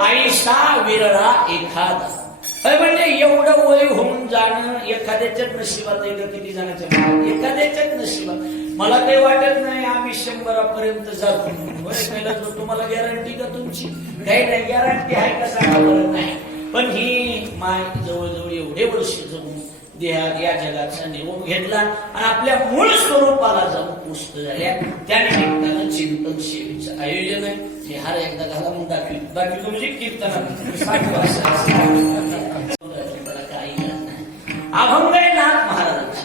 ऐसा विरळा एखादा. म्हणजे एवढं वय होऊन जाणं एखाद्याच्याच नशिबात येणं किती जणांच्या एखाद्याच्याच नशिबात. मला काही वाटत नाही आम्ही शंभरापर्यंत जातो. तुम्हाला गॅरंटी का तुमची? काही नाही गॅरंटी आहे का सांगा नाही. पण ही माय जवळजवळ एवढे वर्ष जाऊन देहात या जगाचा निरोप घेतला आणि आपल्या मूळ स्वरूपाला जाऊन पुस्त झाल्या. त्या निमित्तानं चिंतन सेवेचं आयोजन आहे. हे हर एकदा घाला म्हणून दाखवलं. दाखवतो म्हणजे कीर्तनात अभंग आहे नाथ महाराजांचा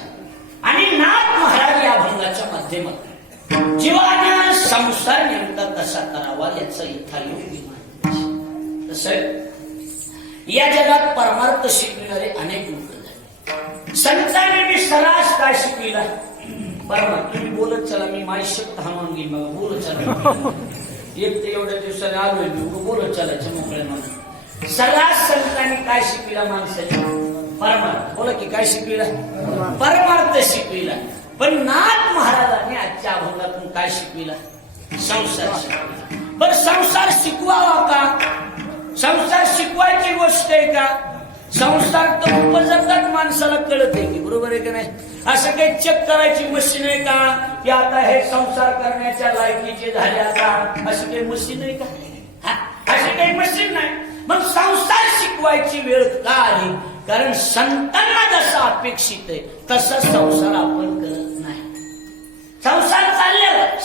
आणि नाथ महाराज या अभंगाच्या माध्यमातून संसार नेमका कसा करावा या जगात परमार्थ शिकविणारे अनेक लोक झाले. संतांनी मी सरास काय शिकविला? परमार्थ तुम्ही बोलत चला मी माय शब्द हनुमान घेईन बघा बोलत चला. एक ते एवढ्या दिवसाने आलोय मी. बोलत चालायचं मोकळ्या म्हणून सरास संतांनी काय शिकविला माणसाने? परमार्थ. बोला की काय शिकविला? परमार्थ शिकविला. पण नाथ महाराजांनी आजच्या अभंगातून काय शिकविला? संसार शिकविला. पण संसार शिकवावा का? संसार शिकवायची गोष्ट आहे का? संसार तर उपजतात माणसाला कळत आहे की बरोबर आहे का नाही? असं काही चेक करायची मशीन आहे का? की आता हे संसार करण्याच्या लायकीचे झाले आता अशी काही मशीन आहे का? अशी काही मशीन नाही. मग संसार शिकवायची वेळ का आली? कारण संतांना जसं अपेक्षित आहे तसं संसार आपण करत नाही.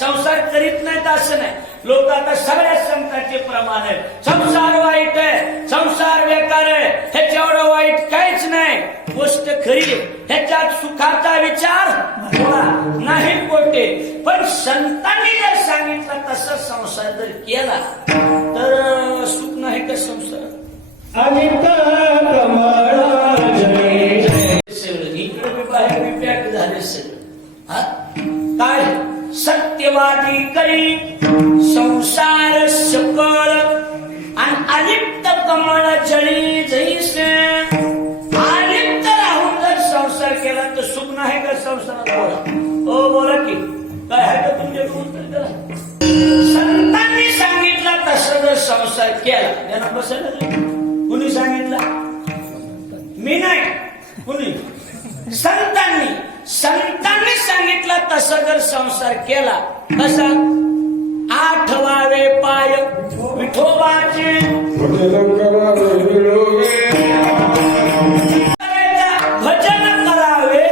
संसार करीत नाहीत असं नाही. लोक आता सगळ्या संतांचे प्रमाण आहे संसार वाईट आहे. संसार बेकार आहे. ह्याच्यावर वाईट काहीच नाही. गोष्ट खरी ह्याच्यात सुखाचा विचार थोडा नाही कोटे पण संतांनी जर सांगितलं तसा संसार जर केला तर सुख नाही का संसार? आणि तरी संसार सकळ आणि अलिप्त कमळ जळी जैसे अलिप्त राहून जर संसार केला तर सुख नाही का संसारात बोला ओ बोला की काय आहे का तुमच्या उत्तर संतांनी सांगितलं तसं जर संसार केला त्यांना बसायला कुणी सांगितलं मी नाही कुणी संत संतांनी सांगितलं तसं जर संसार केला तसा आठवावे पाय विठोबाचे. भजन करावे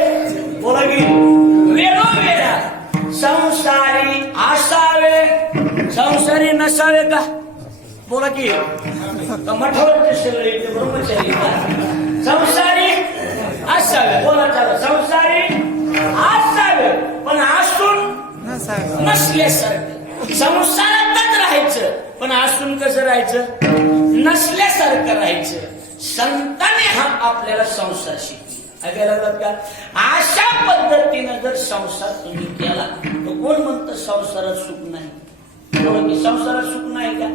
बोला की वेळोवेळा. संसारी असावे संसारी नसावे का? बोला की. का मठावरचे नसल्यासारखं संसारातच राहायचं पण असून कसं राहायचं? नसल्यासारखं राहायचं. संताने हा आपल्याला संसार शिकली. का? अशा पद्धतीनं जर संसार तुम्ही केला तर कोण म्हणतं संसारात सुख नाही? संसारात सुख नाही का?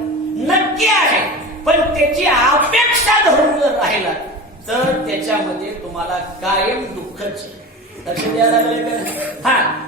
नक्की आहे. पण त्याची अपेक्षा धरून जर राहिला तर त्याच्यामध्ये तुम्हाला कायम दुःखच लक्ष द्यायला लागले का? हा.